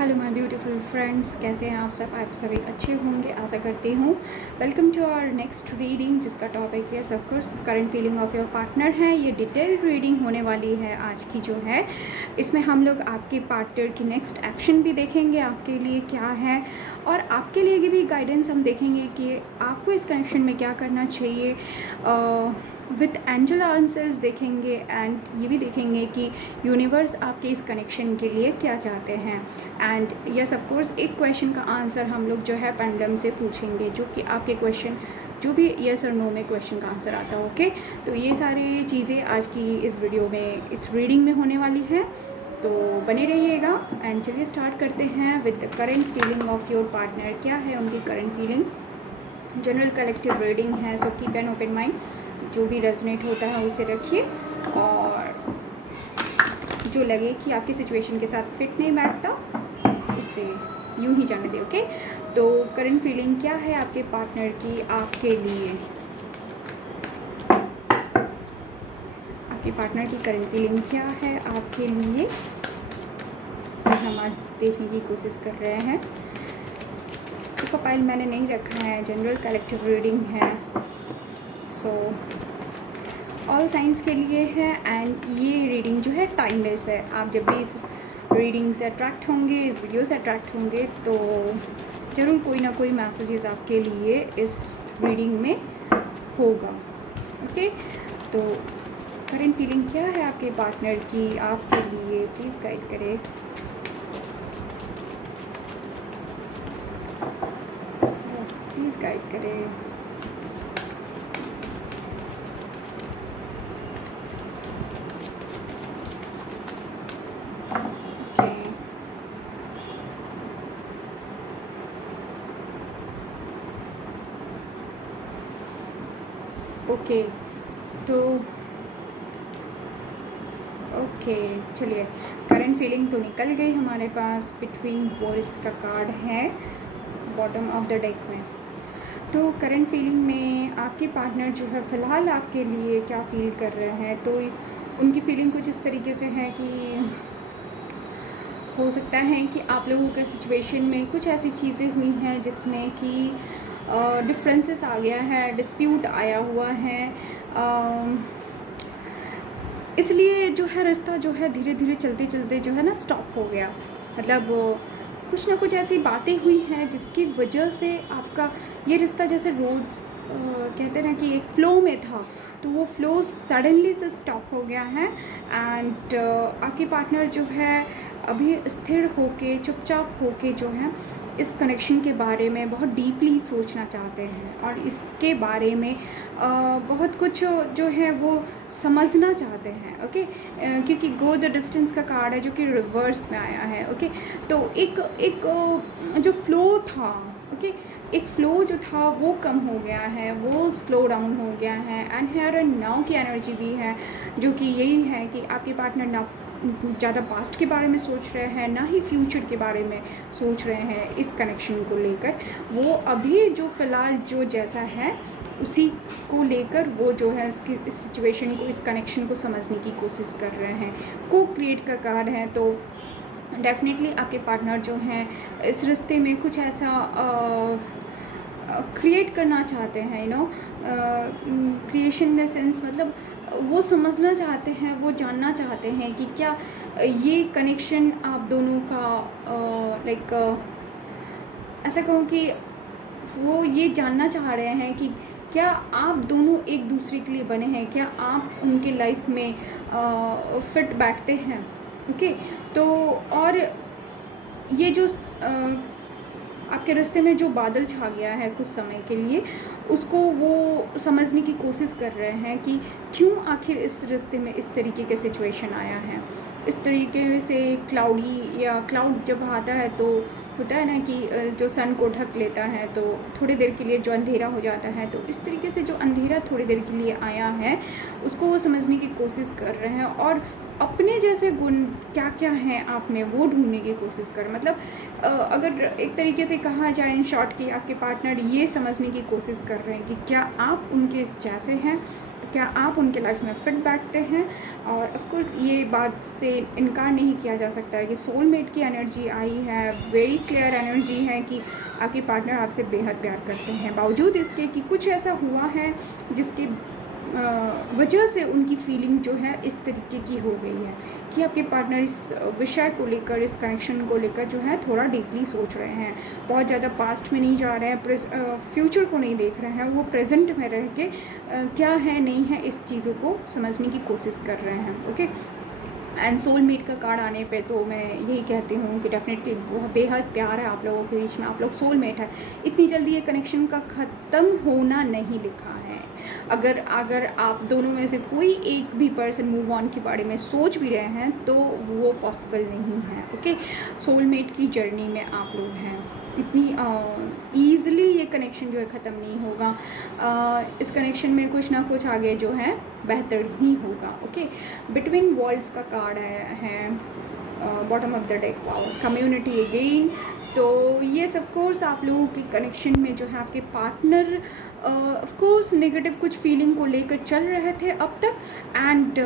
Hello my beautiful friends, कैसे हैं आप सब? आप सभी अच्छे होंगे आशा करती हूँ। Welcome to our next reading, जिसका टॉपिक है of course current feeling of your partner है। ये डिटेल्ड रीडिंग होने वाली है आज की जो है। इसमें हम लोग आपके पार्टनर की नेक्स्ट एक्शन भी देखेंगे, आपके लिए क्या है, और आपके लिए भी गाइडेंस हम देखेंगे कि आपको इस कनेक्शन में क्या करना चाहिए। विथ एंजल आंसर्स देखेंगे एंड ये भी देखेंगे कि यूनिवर्स आपके इस कनेक्शन के लिए क्या चाहते हैं। एंड यस ऑफ कोर्स एक क्वेश्चन का आंसर हम लोग जो है पेंडुलम से पूछेंगे, जो कि आपके क्वेश्चन जो भी यस और नो में क्वेश्चन का आंसर आता है। ओके, तो ये सारी चीज़ें आज की इस वीडियो में, इस रीडिंग में होने वाली है, तो बने रहिएगा। एंड चलिए स्टार्ट करते हैं with the current feeling of your partner. क्या है उनकी current feeling? General collective reading है, so keep an open mind. जो भी रेजोनेट होता है उसे रखिए, और जो लगे कि आपकी सिचुएशन के साथ फिट नहीं बैठता उसे यूं ही जाने दें। ओके, तो करंट फीलिंग क्या है आपके पार्टनर की आपके लिए? आपके पार्टनर की करंट फीलिंग क्या है आपके लिए, हम आज देखने की कोशिश कर रहे हैं। प्रोफाइल मैंने नहीं रखा है, जनरल कलेक्टिव रीडिंग है, सो ऑल साइंस के लिए है। एंड ये रीडिंग जो है टाइमलेस है। आप जब भी इस रीडिंग से अट्रैक्ट होंगे, इस वीडियो से अट्रैक्ट होंगे, तो ज़रूर कोई ना कोई मैसेजेस आपके लिए इस रीडिंग में होगा। ओके, तो करंट फीलिंग क्या है आपके पार्टनर की आपके लिए? प्लीज़ गाइड करें। प्लीज़ गाइड करें। ओके, तो ओके चलिए, करंट फीलिंग तो निकल गई हमारे पास। बिटवीन वर्ल्ड्स का कार्ड है बॉटम ऑफ द डेक में। तो करंट फीलिंग में आपके पार्टनर जो है फ़िलहाल आपके लिए क्या फील कर रहे हैं? तो उनकी फीलिंग कुछ इस तरीके से है कि हो सकता है कि आप लोगों के सिचुएशन में कुछ ऐसी चीज़ें हुई हैं जिसमें कि डिफरेंसेस आ गया है, डिस्प्यूट आया हुआ है, इसलिए जो है रिश्ता जो है धीरे धीरे चलते चलते जो है ना स्टॉप हो गया। मतलब कुछ ना कुछ ऐसी बातें हुई हैं जिसकी वजह से आपका ये रिश्ता जैसे रोज़ कहते हैं ना कि एक फ़्लो में था, तो वो फ़्लो सडनली से स्टॉप हो गया है। एंड आपके पार्टनर जो है अभी स्थिर होके, चुपचाप होके जो है इस कनेक्शन के बारे में बहुत डीपली सोचना चाहते हैं, और इसके बारे में बहुत कुछ जो है वो समझना चाहते हैं। ओके, क्योंकि गो द डिस्टेंस का कार्ड है जो कि रिवर्स में आया है। ओके, तो एक जो फ़्लो था, ओके, एक फ़्लो जो था वो कम हो गया है, वो स्लो डाउन हो गया है। एंड हेयर एंड नाउ की एनर्जी भी है, जो कि यही है कि आपके पार्टनर ना ज़्यादा पास्ट के बारे में सोच रहे हैं, ना ही फ्यूचर के बारे में सोच रहे हैं इस कनेक्शन को लेकर। वो अभी जो फ़िलहाल जो जैसा है उसी को लेकर वो जो है इसकी इस सिचुएशन को, इस कनेक्शन को समझने की कोशिश कर रहे हैं। को क्रिएट का कार्ड है, तो डेफिनेटली आपके पार्टनर जो हैं इस रिश्ते में कुछ ऐसा क्रिएट करना चाहते हैं। You know, creation in the sense मतलब वो समझना चाहते हैं, वो जानना चाहते हैं कि क्या ये कनेक्शन आप दोनों का लाइक ऐसा कहूँ कि वो ये जानना चाह रहे हैं कि क्या आप दोनों एक दूसरे के लिए बने हैं, क्या आप उनके लाइफ में फिट बैठते हैं। ओके, तो और ये जो आपके रास्ते में जो बादल छा गया है कुछ समय के लिए, उसको वो समझने की कोशिश कर रहे हैं कि क्यों आखिर इस रास्ते में इस तरीके के सिचुएशन आया है। इस तरीके से क्लाउडी या क्लाउड जब आता है तो होता है ना कि जो सन को ढक लेता है, तो थोड़ी देर के लिए जो अंधेरा हो जाता है, तो इस तरीके से जो अंधेरा थोड़ी देर के लिए आया है उसको वो समझने की कोशिश कर रहे हैं, और अपने जैसे गुण क्या क्या हैं आप में वो ढूंढने की कोशिश कर। मतलब अगर एक तरीके से कहा जाए इन शॉर्ट कि आपके पार्टनर ये समझने की कोशिश कर रहे हैं कि क्या आप उनके जैसे हैं, क्या आप उनके लाइफ में फिट बैठते हैं। और ऑफ कोर्स ये बात से इनकार नहीं किया जा सकता है कि सोलमेट की एनर्जी आई है, वेरी क्लियर एनर्जी है कि आपके पार्टनर आपसे बेहद प्यार करते हैं, बावजूद इसके कि कुछ ऐसा हुआ है जिसकी वजह से उनकी फीलिंग जो है इस तरीके की हो गई है कि आपके पार्टनर इस विषय को लेकर, इस कनेक्शन को लेकर जो है थोड़ा डीपली सोच रहे हैं, बहुत ज़्यादा पास्ट में नहीं जा रहे हैं, फ्यूचर को नहीं देख रहे हैं, वो प्रेजेंट में रह के क्या है नहीं है इस चीज़ों को समझने की कोशिश कर रहे हैं। ओके, एंड सोलमेट का कार्ड आने पे तो मैं यही कहती हूँ कि डेफिनेटली बहुत बेहद प्यार है आप लोगों के बीच में, आप लोग सोलमेट है। इतनी जल्दी ये कनेक्शन का ख़त्म होना नहीं लिखा है। अगर आप दोनों में से कोई एक भी पर्सन मूव ऑन के बारे में सोच भी रहे हैं तो वो पॉसिबल नहीं है। ओके, सोलमेट की जर्नी में आप लोग हैं, इतनी ईज़िली ये कनेक्शन जो है ख़त्म नहीं होगा। इस कनेक्शन में कुछ ना कुछ आगे जो है बेहतर ही होगा। ओके, बिटवीन वर्ल्ड्स का कार्ड है bottom of the deck, community again. तो ये सब कोर्स आप लोगों के कनेक्शन में जो है आपके पार्टनर ऑफ कोर्स नेगेटिव कुछ फीलिंग को लेकर चल रहे थे अब तक, एंड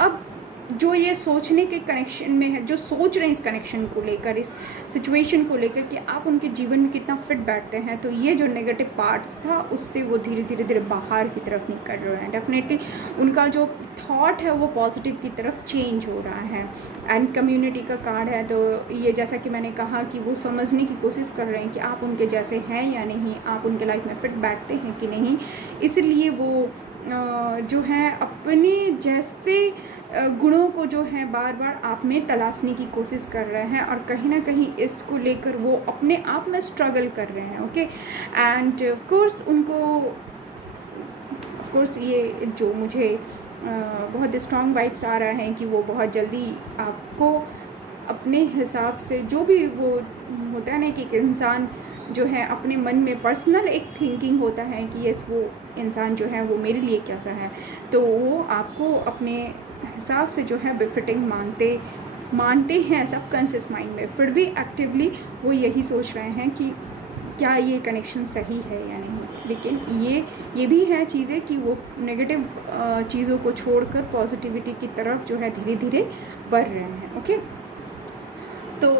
अब जो ये सोचने के कनेक्शन में है, जो सोच रहे हैं इस कनेक्शन को लेकर, इस सिचुएशन को लेकर कि आप उनके जीवन में कितना फिट बैठते हैं, तो ये जो नेगेटिव पार्ट्स था उससे वो धीरे धीरे बाहर की तरफ निकल रहे हैं। डेफिनेटली उनका जो थॉट है वो पॉजिटिव की तरफ चेंज हो रहा है। एंड कम्युनिटी का कार्ड है, तो ये जैसा कि मैंने कहा कि वो समझने की कोशिश कर रहे हैं कि आप उनके जैसे हैं या नहीं, आप उनके लाइफ में फिट बैठते हैं कि नहीं, इसलिए वो जो है अपने जैसे गुणों को जो है बार बार आप में तलाशने की कोशिश कर रहे हैं, और कहीं ना कहीं इसको लेकर वो अपने आप में स्ट्रगल कर रहे हैं। ओके, एंड ऑफ कोर्स ये जो मुझे बहुत स्ट्रॉन्ग वाइब्स आ रहा है कि वो बहुत जल्दी आपको अपने हिसाब से, जो भी वो होता है ना कि एक इंसान जो है अपने मन में पर्सनल एक थिंकिंग होता है कि यस वो इंसान जो है वो मेरे लिए कैसा है, तो वो आपको अपने हिसाब से जो है बेफिटिंग मानते हैं सबकॉन्शियस माइंड में, फिर भी एक्टिवली वो यही सोच रहे हैं कि क्या ये कनेक्शन सही है या नहीं। लेकिन ये भी है चीज़ें कि वो नेगेटिव चीज़ों को छोड़कर पॉजिटिविटी की तरफ जो है धीरे धीरे बढ़ रहे हैं। ओके, तो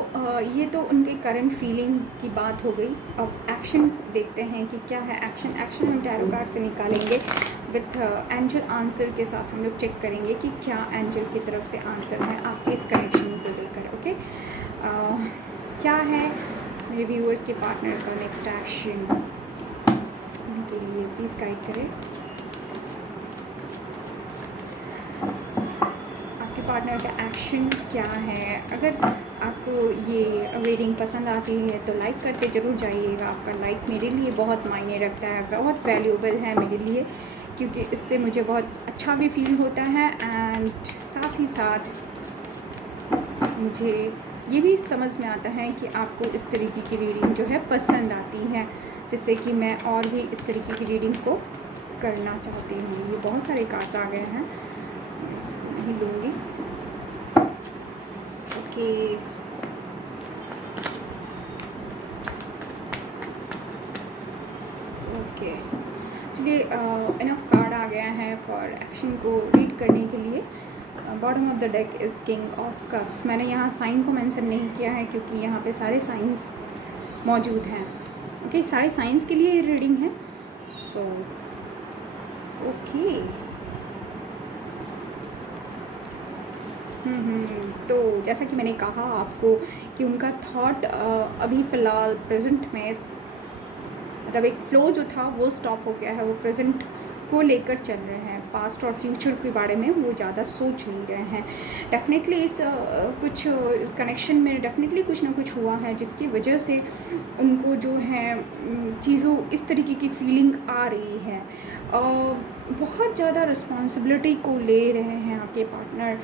ये तो उनके करंट फीलिंग की बात हो गई। अब एक्शन देखते हैं कि क्या है एक्शन हम टैरो कार्ड से निकालेंगे विथ एंजल आंसर के साथ। हम लोग चेक करेंगे कि क्या एंजल की तरफ से आंसर है आपके इस कनेक्शन को लेकर। ओके, क्या है मेरे व्यूअर्स के पार्टनर का नेक्स्ट एक्शन उनके लिए, प्लीज़ गाइड करें। आपके पार्टनर का एक्शन क्या है? अगर आपको ये रीडिंग पसंद आती है तो लाइक करते ज़रूर जाइएगा। आपका लाइक मेरे लिए बहुत मायने रखता है, बहुत वैल्यूएबल है मेरे लिए, क्योंकि इससे मुझे बहुत अच्छा भी फील होता है, एंड साथ ही साथ मुझे ये भी समझ में आता है कि आपको इस तरीके की रीडिंग जो है पसंद आती है, जिससे कि मैं और भी इस तरीके की रीडिंग को करना चाहती हूँ। ये बहुत सारे कार्ड्स आ गए हैं, इसको नहीं लूँगी। ओके, ओके, चलिए इनफ कार्ड आ गया है फॉर एक्शन को रीड करने के लिए। Bottom of the deck is king of cups. मैंने यहाँ साइन को मेंशन नहीं किया है क्योंकि यहाँ पे सारे साइंस मौजूद हैं। ओके, सारे साइंस के लिए ये रीडिंग है। सो ओके, तो जैसा कि मैंने कहा आपको कि उनका थॉट अभी फ़िलहाल प्रेजेंट में मतलब एक फ्लो जो था वो स्टॉप हो गया है, वो प्रेजेंट को लेकर चल रहे हैं, पास्ट और फ्यूचर के बारे में वो ज़्यादा सोच नहीं रहे हैं। डेफिनेटली इस कुछ कनेक्शन में डेफिनेटली कुछ ना कुछ हुआ है जिसकी वजह से उनको जो है चीज़ों इस तरीके की फीलिंग आ रही है। बहुत ज़्यादा रिस्पॉन्सिबिलिटी को ले रहे हैं आपके पार्टनर।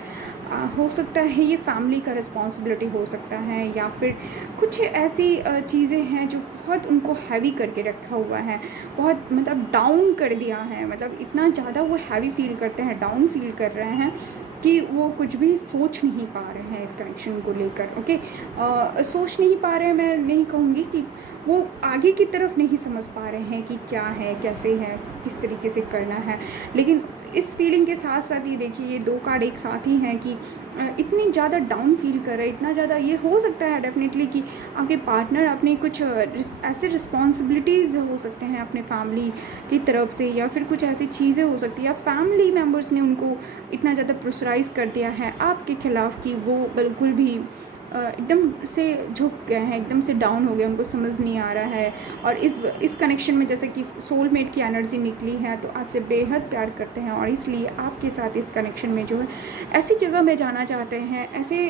हो सकता है ये फैमिली का रिस्पॉन्सिबिलिटी हो सकता है, या फिर कुछ ऐसी चीज़ें हैं जो बहुत उनको हैवी करके रखा हुआ है, बहुत मतलब डाउन कर दिया है, मतलब इतना ज़्यादा वो हैवी फील करते हैं, डाउन फील कर रहे हैं कि वो कुछ भी सोच नहीं पा रहे हैं इस कनेक्शन को लेकर। ओके, सोच नहीं पा रहे हैं, मैं नहीं कहूँगी कि वो आगे की तरफ नहीं समझ पा रहे हैं कि क्या है, कैसे है, किस तरीके से करना है। लेकिन इस फीलिंग के साथ साथ ये देखिए, ये 2 कार्ड एक साथ ही हैं कि इतनी ज़्यादा डाउन फील कर रहे हैं, इतना ज़्यादा। ये हो सकता है डेफ़िनेटली कि आपके पार्टनर अपनी कुछ ऐसे रिस्पॉन्सिबिलिटीज़ हो सकते हैं अपने फैमिली की तरफ से, या फिर कुछ ऐसी चीज़ें हो सकती हैं, या फैमिली मेम्बर्स ने उनको इतना ज़्यादा प्रेशराइज़ कर दिया है आपके खिलाफ़ कि वो बिल्कुल भी एकदम से झुक गए हैं, एकदम से डाउन हो गए, उनको समझ नहीं आ रहा है। और इस कनेक्शन में जैसे कि सोलमेट की एनर्जी निकली है, तो आपसे बेहद प्यार करते हैं और इसलिए आपके साथ इस कनेक्शन में जो है ऐसी जगह में जाना चाहते हैं, ऐसे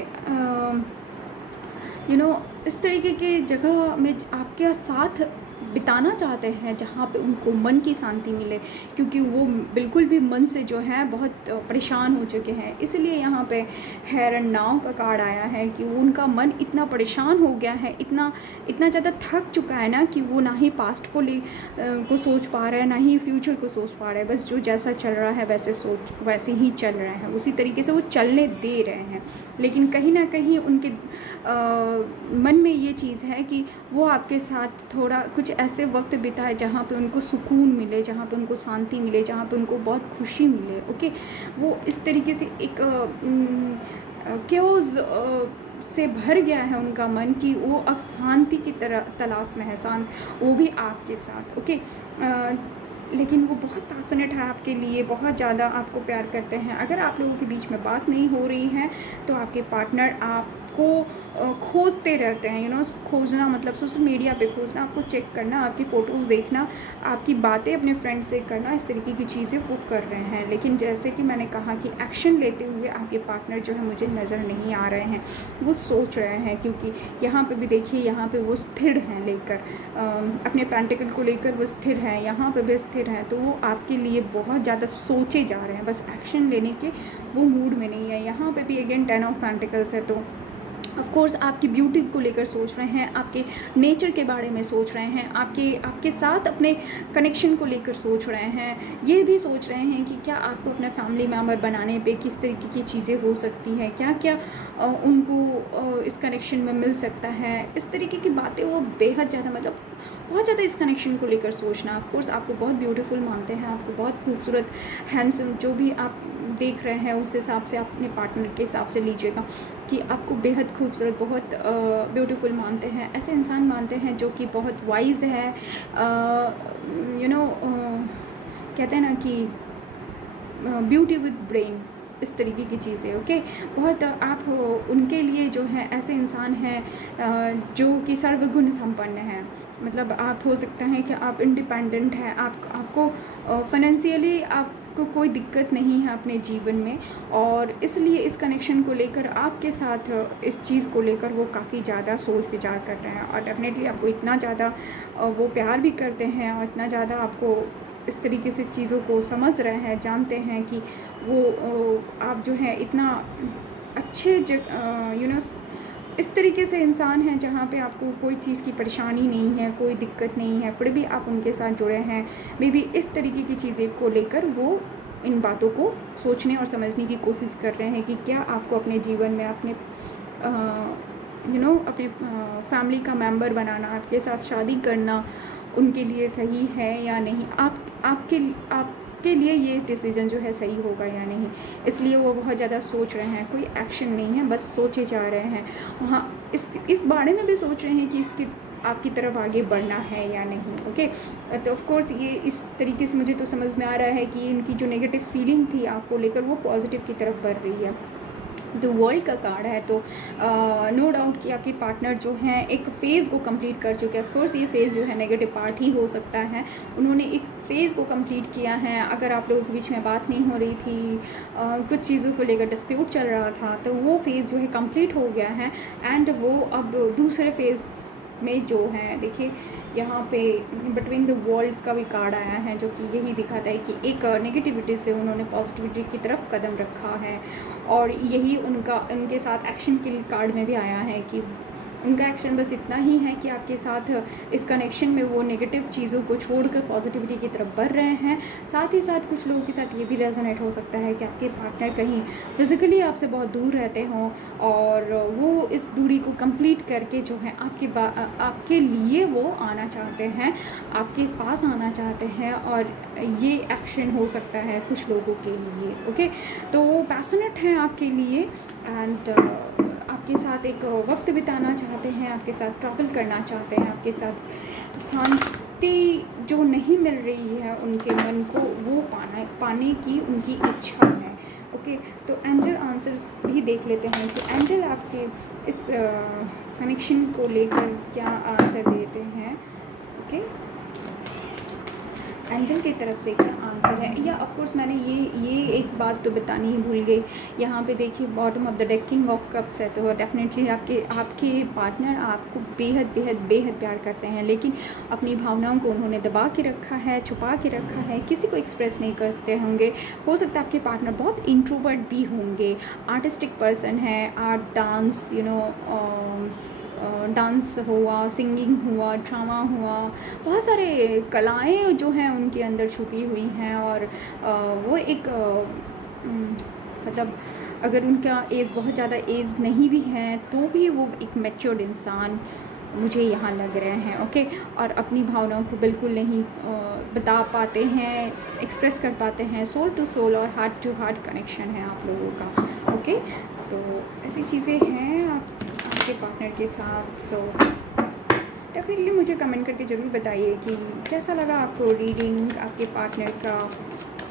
इस तरीके की जगह में आपके साथ बिताना चाहते हैं जहाँ पे उनको मन की शांति मिले, क्योंकि वो बिल्कुल भी मन से जो है बहुत परेशान हो चुके हैं। इसलिए यहाँ पे हेयर एंड नाव का कार्ड आया है कि वो उनका मन इतना परेशान हो गया है, इतना इतना ज़्यादा थक चुका है ना, कि वो ना ही पास्ट को सोच पा रहे हैं, ना ही फ्यूचर को सोच पा रहे हैं। बस जो जैसा चल रहा है वैसे ही चल रहे हैं, उसी तरीके से वो चलने दे रहे हैं। लेकिन कहीं ना कहीं उनके मन में ये चीज़ है कि वो आपके साथ थोड़ा कुछ ऐसे वक्त बिताए जहाँ पे उनको सुकून मिले, जहाँ पे उनको शांति मिले, जहाँ पे उनको बहुत खुशी मिले। ओके, वो इस तरीके से एक केओस से भर गया है उनका मन कि वो अब शांति की तरह तलाश में है, शांत, वो भी आपके साथ। ओके, लेकिन वो बहुत पैशनेट है आपके लिए, बहुत ज़्यादा आपको प्यार करते हैं। अगर आप लोगों के बीच में बात नहीं हो रही है तो आपके पार्टनर आपको खोजते रहते हैं। खोजना मतलब सोशल मीडिया पे खोजना, आपको चेक करना, आपकी फ़ोटोज़ देखना, आपकी बातें अपने फ्रेंड से करना, इस तरीके की चीज़ें वो कर रहे हैं। लेकिन जैसे कि मैंने कहा कि एक्शन लेते हुए आपके पार्टनर जो है मुझे नज़र नहीं आ रहे हैं, वो सोच रहे हैं। क्योंकि यहाँ पे भी देखिए, यहाँ पे वो स्थिर हैं लेकर अपने पेंटिकल को लेकर वो स्थिर हैं, यहाँ पे भी स्थिर हैं। तो वो आपके लिए बहुत ज़्यादा सोचे जा रहे हैं, बस एक्शन लेने के वो मूड में नहीं है। यहाँ पे भी अगेन 10 ऑफ पेंटिकल्स है, तो ऑफ कोर्स आपकी ब्यूटी को लेकर सोच रहे हैं, आपके नेचर के बारे में सोच रहे हैं, आपके साथ अपने कनेक्शन को लेकर सोच रहे हैं। ये भी सोच रहे हैं कि क्या आपको अपना फैमिली मेम्बर बनाने पे किस तरीके की चीज़ें हो सकती हैं, क्या क्या उनको इस कनेक्शन में मिल सकता है। इस तरीके की बातें वो बेहद ज़्यादा, मतलब बहुत ज़्यादा इस कनेक्शन को लेकर सोचना। ऑफ कोर्स आपको बहुत ब्यूटीफुल मानते हैं, आपको बहुत खूबसूरत, हैंडसम, जो भी आप देख रहे हैं उस हिसाब से आप अपने पार्टनर के हिसाब से लीजिएगा कि आपको बेहद खूबसूरत, बहुत ब्यूटीफुल मानते हैं। ऐसे इंसान मानते हैं जो कि बहुत वाइज है, कहते हैं ना कि ब्यूटी विद ब्रेन, इस तरीके की चीज़ें। ओके, बहुत आप उनके लिए जो है ऐसे इंसान हैं जो कि सर्वगुण संपन्न हैं। मतलब आप हो सकता है कि आप इंडिपेंडेंट हैं, आपको फाइनेंशियली आपको कोई दिक्कत नहीं है अपने जीवन में, और इसलिए इस कनेक्शन को लेकर आपके साथ इस चीज़ को लेकर वो काफ़ी ज़्यादा सोच विचार कर रहे हैं। और डेफिनेटली आपको इतना ज़्यादा वो प्यार भी करते हैं, और इतना ज़्यादा आपको इस तरीके से चीज़ों को समझ रहे हैं, जानते हैं कि वो आप जो है इतना अच्छे इस तरीके से इंसान हैं जहाँ पे आपको कोई चीज़ की परेशानी नहीं है, कोई दिक्कत नहीं है, फिर भी आप उनके साथ जुड़े हैं। मे बी इस तरीके की चीज़ें को लेकर वो इन बातों को सोचने और समझने की कोशिश कर रहे हैं कि क्या आपको अपने जीवन में अपने अपने फैमिली का मेंबर बनाना, आपके साथ शादी करना उनके लिए सही है या नहीं, आपके लिए ये डिसीजन जो है सही होगा या नहीं। इसलिए वो बहुत ज़्यादा सोच रहे हैं, कोई एक्शन नहीं है, बस सोचे जा रहे हैं। वहाँ इस बारे में भी सोच रहे हैं कि इसकी आपकी तरफ आगे बढ़ना है या नहीं। ओके, तो ऑफ कोर्स ये इस तरीके से मुझे तो समझ में आ रहा है कि इनकी जो नेगेटिव फीलिंग थी आपको लेकर वो पॉजिटिव की तरफ बढ़ रही है। द वर्ल्ड का कार्ड है, तो नो डाउट कि आपके पार्टनर जो हैं एक फ़ेज़ को कंप्लीट कर चुके हैं। ऑफ कोर्स ये फ़ेज़ जो है नेगेटिव पार्ट ही हो सकता है, उन्होंने एक फ़ेज़ को कंप्लीट किया है। अगर आप लोगों के बीच में बात नहीं हो रही थी, कुछ चीज़ों को लेकर डिस्प्यूट चल रहा था, तो वो फ़ेज़ जो है कंप्लीट हो गया है। एंड वो अब दूसरे फ़ेज़ में जो है, देखिए यहाँ पे बिटवीन द वर्ल्ड्स का भी कार्ड आया है, जो कि यही दिखाता है कि एक नेगेटिविटी से उन्होंने पॉजिटिविटी की तरफ कदम रखा है। और यही उनके साथ एक्शन के कार्ड में भी आया है कि उनका एक्शन बस इतना ही है कि आपके साथ इस कनेक्शन में वो नेगेटिव चीज़ों को छोड़कर पॉजिटिविटी की तरफ बढ़ रहे हैं। साथ ही साथ कुछ लोगों के साथ ये भी रेजोनेट हो सकता है कि आपके पार्टनर कहीं फिज़िकली आपसे बहुत दूर रहते हों और वो इस दूरी को कंप्लीट करके जो है आपके लिए वो आना चाहते हैं, आपके पास आना चाहते हैं, और ये एक्शन हो सकता है कुछ लोगों के लिए। ओके, तो वो पैशनेट हैं आपके लिए एंड आपके साथ एक वक्त बिताना चाहते हैं, आपके साथ ट्रैवल करना चाहते हैं, आपके साथ शांति जो नहीं मिल रही है उनके मन को वो पाने की उनकी इच्छा है। ओके, तो एंजल आंसर्स भी देख लेते हैं कि एंजल आपके इस कनेक्शन को लेकर क्या आंसर देते हैं। ओके, एंजल की तरफ से क्या आंसर है। या ऑफ कोर्स मैंने ये एक बात तो बतानी ही भूल गई। यहाँ पे देखिए bottom of the deck king of cups है, तो डेफिनेटली आपके पार्टनर आपको बेहद बेहद बेहद प्यार करते हैं, लेकिन अपनी भावनाओं को उन्होंने दबा के रखा है, छुपा के रखा है, किसी को एक्सप्रेस नहीं करते होंगे। हो सकता है आपके पार्टनर बहुत इंट्रोवर्ट भी होंगे, आर्टिस्टिक पर्सन है, आर्ट, डांस, डांस हुआ, सिंगिंग हुआ, ड्रामा हुआ, बहुत सारे कलाएँ जो हैं उनके अंदर छुपी हुई हैं। और वो एक मतलब अगर उनका एज बहुत ज़्यादा एज नहीं भी है तो भी वो एक मैच्योर्ड इंसान मुझे यहाँ लग रहे हैं। ओके, और अपनी भावनाओं को बिल्कुल नहीं बता पाते हैं, एक्सप्रेस कर पाते हैं। सोल टू सोल और हार्ट टू हार्ट कनेक्शन है आप लोगों का। ओके, तो ऐसी चीज़ें हैं आपके पार्टनर के साथ। सो डेफिनेटली मुझे कमेंट करके ज़रूर बताइए कि कैसा लगा आपको रीडिंग, आपके पार्टनर का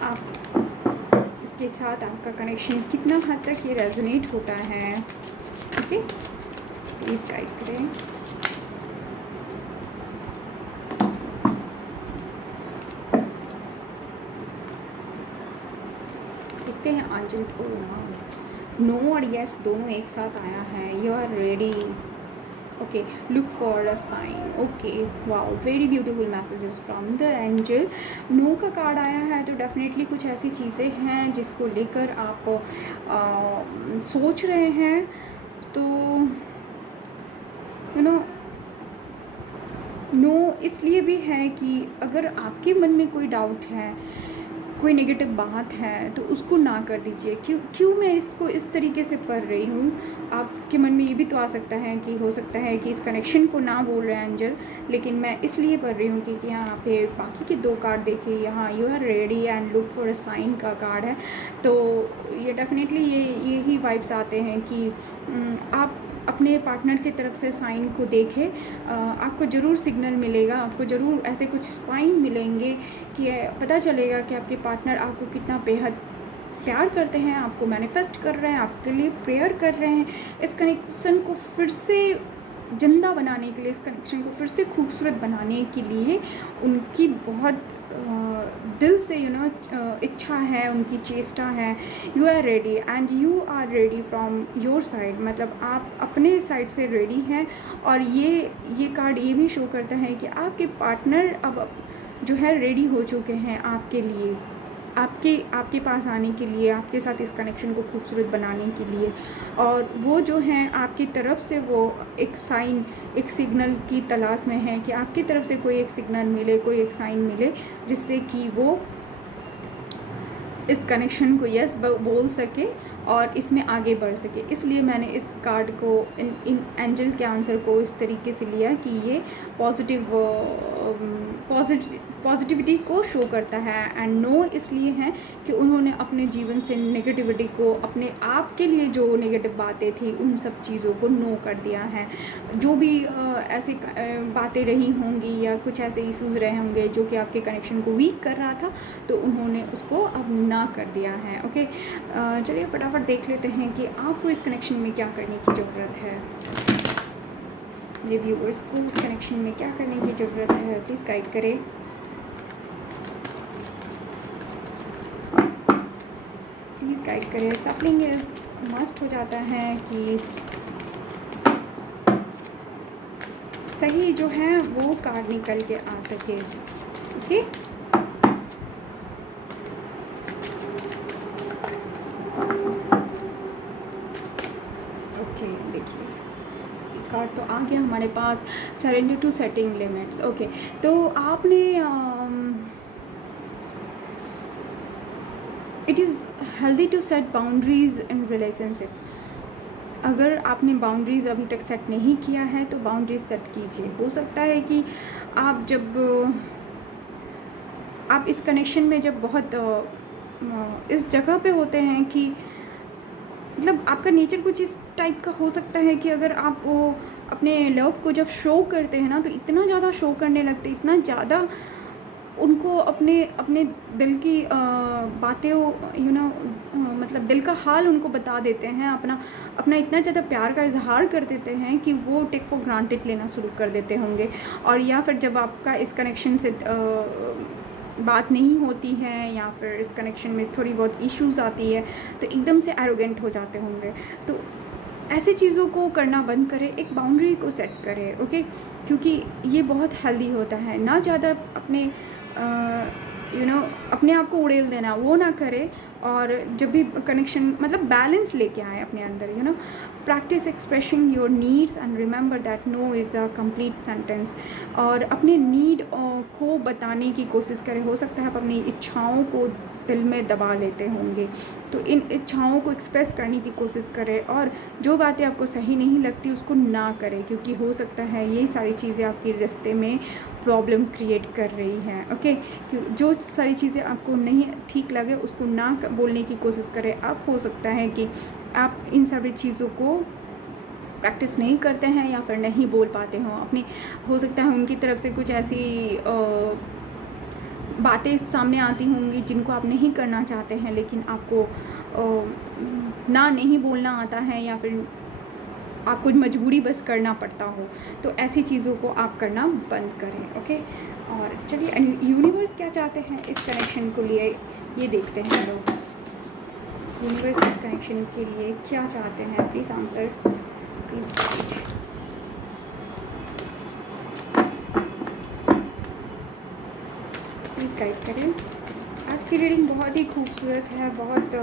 आपके साथ आपका कनेक्शन कितना हद तक ये रेजोनेट होता है। ओके, प्लीज़ गाइड करें। देखते हैं आंचल। नो और यस दोनों एक साथ आया है। You are ready. Okay, look for a sign. Okay, wow, very beautiful messages from the angel. No का कार्ड आया है, तो डेफिनेटली कुछ ऐसी चीज़ें हैं जिसको लेकर आप सोच रहे हैं। तो नो इसलिए भी है कि अगर आपके मन में कोई डाउट है, कोई नेगेटिव बात है, तो उसको ना कर दीजिए। क्यों मैं इसको इस तरीके से पढ़ रही हूँ। आपके मन में ये भी तो आ सकता है कि हो सकता है कि इस कनेक्शन को ना बोल रहे हैं एंजल, लेकिन मैं इसलिए पढ़ रही हूँ क्योंकि यहाँ पे बाकी के 2 कार्ड देखिए, यहाँ you are ready and look for a sign का कार्ड है। तो ये डेफिनेटली यही वाइब्स आते हैं कि आप अपने पार्टनर की तरफ से साइन को देखें। आपको ज़रूर सिग्नल मिलेगा, आपको ज़रूर ऐसे कुछ साइन मिलेंगे कि पता चलेगा कि आपके पार्टनर आपको कितना बेहद प्यार करते हैं, आपको मैनिफेस्ट कर रहे हैं, आपके लिए प्रेयर कर रहे हैं। इस कनेक्शन को फिर से जिंदा बनाने के लिए, इस कनेक्शन को फिर से खूबसूरत बनाने के लिए उनकी बहुत दिल से इच्छा है, उनकी चेष्टा है। You are ready and you are ready from your side, मतलब आप अपने साइड से रेडी हैं। और ये कार्ड ये भी शो करता है कि आपके पार्टनर अब जो है रेडी हो चुके हैं आपके लिए, आपके पास आने के लिए, आपके साथ इस कनेक्शन को खूबसूरत बनाने के लिए। और वो जो हैं आपकी तरफ से वो एक साइन, एक सिग्नल की तलाश में है कि आपकी तरफ से कोई एक सिग्नल मिले, कोई एक साइन मिले जिससे कि वो इस कनेक्शन को यस बोल सके और इसमें आगे बढ़ सके। इसलिए मैंने इस कार्ड को, इन एंजल के आंसर को इस तरीके से लिया कि ये पॉजिटिविटी को शो करता है। एंड नो इसलिए है कि उन्होंने अपने जीवन से नेगेटिविटी को, अपने आप के लिए जो नेगेटिव बातें थी उन सब चीज़ों को नो कर दिया है। जो भी ऐसे बातें रही होंगी या कुछ ऐसे इशूज़ रहे होंगे जो कि आपके कनेक्शन को वीक कर रहा था, तो उन्होंने उसको अब ना कर दिया है। ओके, चलिए फटाफट देख लेते हैं कि आपको इस कनेक्शन में क्या करने की ज़रूरत है। मेरे व्यूअर्स को इस कनेक्शन में क्या करने की ज़रूरत है, प्लीज़ गाइड करें। प्लीज़ गाइड करें। सफलिंग इज मस्ट हो जाता है कि सही जो है वो कार्ड निकल के आ सके। ओके, कार्ड तो आ गया हमारे पास, surrender to setting limits. Okay, तो आपने it is healthy to set boundaries in relationship. अगर आपने बाउंड्रीज़ अभी तक सेट नहीं किया है तो बाउंड्रीज सेट कीजिए। हो सकता है कि आप जब आप इस कनेक्शन में जब बहुत इस जगह पे होते हैं कि मतलब आपका नेचर कुछ इस टाइप का हो सकता है कि अगर आप वो अपने लव को जब शो करते हैं ना तो इतना ज़्यादा शो करने लगते, इतना ज़्यादा उनको अपने अपने दिल की बातें मतलब दिल का हाल उनको बता देते हैं, अपना अपना इतना ज़्यादा प्यार का इजहार कर देते हैं कि वो टेक फॉर ग्रांटेड लेना शुरू कर देते होंगे। और या फिर जब आपका इस कनेक्शन से बात नहीं होती है या फिर इस कनेक्शन में थोड़ी बहुत इश्यूज़ आती है तो एकदम से एरोगेंट हो जाते होंगे। तो ऐसी चीज़ों को करना बंद करें, एक बाउंड्री को सेट करें। ओके, क्योंकि ये बहुत हेल्दी होता है। ना ज़्यादा अपने अपने आप को उड़ेल देना, वो ना करें। और जब भी कनेक्शन मतलब बैलेंस लेके आए अपने अंदर, practice expressing your needs and remember that no is a complete sentence. और अपने नीड को बताने की कोशिश करें। हो सकता है आप अपनी इच्छाओं को दिल में दबा लेते होंगे, तो इन इच्छाओं को एक्सप्रेस करने की कोशिश करें। और जो बातें आपको सही नहीं लगती उसको ना करें, क्योंकि हो सकता है यही सारी चीज़ें आपके रिश्ते में प्रॉब्लम क्रिएट कर रही हैं। ओके, जो सारी चीज़ें आपको नहीं ठीक लगे उसको ना बोलने की कोशिश करें। अब हो सकता है कि आप इन सभी चीज़ों को प्रैक्टिस नहीं करते हैं या फिर नहीं बोल पाते हों अपनी। हो सकता है उनकी तरफ से कुछ ऐसी बातें सामने आती होंगी जिनको आप नहीं करना चाहते हैं, लेकिन आपको ना नहीं बोलना आता है या फिर आपको मजबूरी बस करना पड़ता हो। तो ऐसी चीज़ों को आप करना बंद करें। ओके, और चलिए यूनिवर्स क्या चाहते हैं इस कनेक्शन को लिए ये देखते हैं लोग। यूनिवर्स इस कनेक्शन के लिए क्या चाहते हैं, please answer, please guide. Please guide करें। आज की रीडिंग बहुत ही खूबसूरत है, बहुत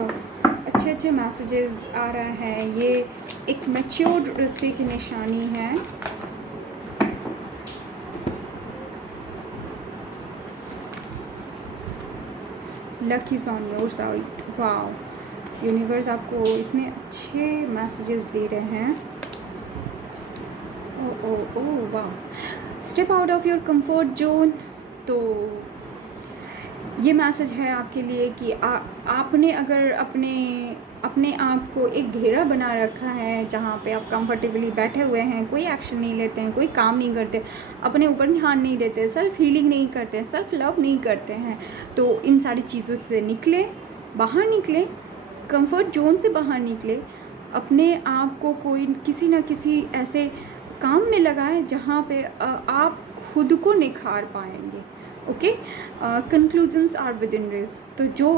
अच्छे अच्छे मैसेजेस आ रहा है। ये एक मैच्योर्ड रिश्ते की निशानी है। Luck is on your side. Wow, universe आपको इतने अच्छे मैसेजेस दे रहे हैं। Oh oh oh wow, step out of your comfort zone. तो ये मैसेज है आपके लिए कि आपने अगर अपने आप को एक घेरा बना रखा है जहाँ पे आप कंफर्टेबली बैठे हुए हैं, कोई एक्शन नहीं लेते हैं, कोई काम नहीं करते, अपने ऊपर ध्यान नहीं देते, सेल्फ हीलिंग नहीं करते, सेल्फ लव नहीं करते हैं, तो इन सारी चीज़ों से निकले, बाहर निकले, कंफर्ट जोन से बाहर निकले। अपने आप को कोई किसी न किसी ऐसे काम में लगाएं जहाँ पे आप खुद को निखार पाएंगे। Okay, conclusions are within reach. तो जो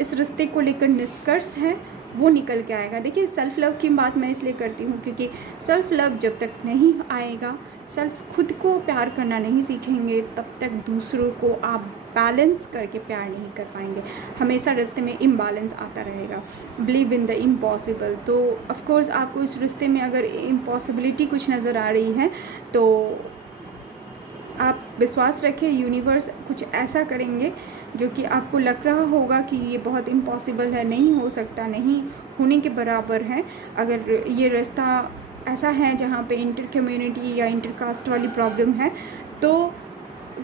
इस रिश्ते को लेकर निष्कर्ष है वो निकल के आएगा। देखिए, सेल्फ़ लव की बात मैं इसलिए करती हूँ क्योंकि सेल्फ़ लव जब तक नहीं आएगा, खुद को प्यार करना नहीं सीखेंगे, तब तक दूसरों को आप बैलेंस करके प्यार नहीं कर पाएंगे। हमेशा रिश्ते में इम्बैलेंस आता रहेगा। Believe in the impossible. तो ऑफ कोर्स आपको इस रिश्ते में अगर इम्पॉसिबिलिटी कुछ नज़र आ रही है तो आप विश्वास रखें, यूनिवर्स कुछ ऐसा करेंगे जो कि आपको लग रहा होगा कि ये बहुत इम्पॉसिबल है, नहीं हो सकता, नहीं होने के बराबर है। अगर ये रास्ता ऐसा है जहाँ पे इंटर कम्युनिटी या इंटर कास्ट वाली प्रॉब्लम है, तो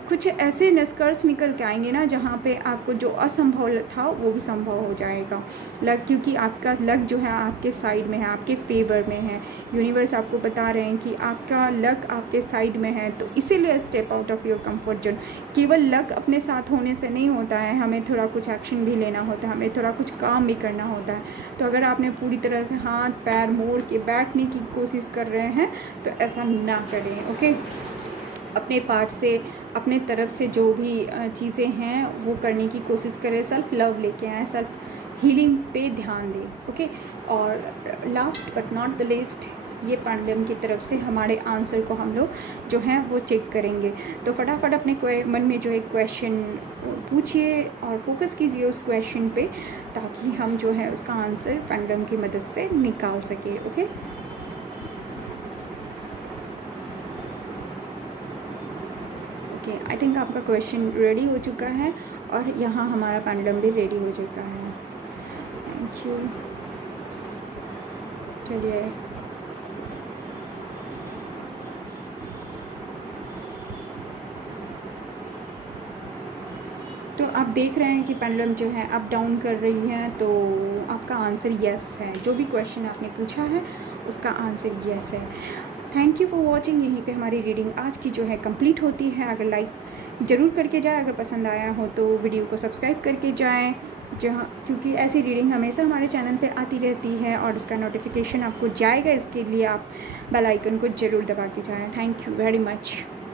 कुछ ऐसे निष्कर्ष निकल के आएंगे ना जहाँ पे आपको जो असंभव था वो भी संभव हो जाएगा। लक, क्योंकि आपका लक जो है आपके साइड में है, आपके फेवर में है। यूनिवर्स आपको बता रहे हैं कि आपका लक आपके साइड में है, तो इसीलिए step out of your comfort zone. केवल लक अपने साथ होने से नहीं होता है, हमें थोड़ा कुछ एक्शन भी लेना होता है, हमें थोड़ा कुछ काम भी करना होता है। तो अगर आपने पूरी तरह से हाथ पैर मोड़ के बैठने की कोशिश कर रहे हैं तो ऐसा ना करें। ओके, अपने पार्ट से, अपने तरफ से जो भी चीज़ें हैं वो करने की कोशिश करें। सेल्फ लव लेके आएँ, सेल्फ हीलिंग पे ध्यान दें। ओके, और last but not the least, ये पेंडुलम की तरफ से हमारे आंसर को हम लोग जो हैं वो चेक करेंगे। तो फटाफट अपने मन में जो है क्वेश्चन पूछिए और फोकस कीजिए उस क्वेश्चन पे, ताकि हम जो है उसका आंसर पेंडुलम की मदद से निकाल सके। ओके, ओके, आई थिंक आपका क्वेश्चन रेडी हो चुका है और यहाँ हमारा पेंडुलम भी रेडी हो चुका है। Thank you. चलिए, तो आप देख रहे हैं कि पेंडुलम जो है अप डाउन कर रही है, तो आपका आंसर यस है। जो भी क्वेश्चन आपने पूछा है उसका आंसर यस है। Thank you for watching. यहीं पे हमारी रीडिंग आज की जो है कंप्लीट होती है। अगर लाइक ज़रूर करके जाए, अगर पसंद आया हो तो वीडियो को सब्सक्राइब करके जाएं, जहाँ क्योंकि ऐसी रीडिंग हमेशा हमारे चैनल पे आती रहती है और उसका नोटिफिकेशन आपको जाएगा। इसके लिए आप बेल आइकन को ज़रूर दबा के जाएं। Thank you very much.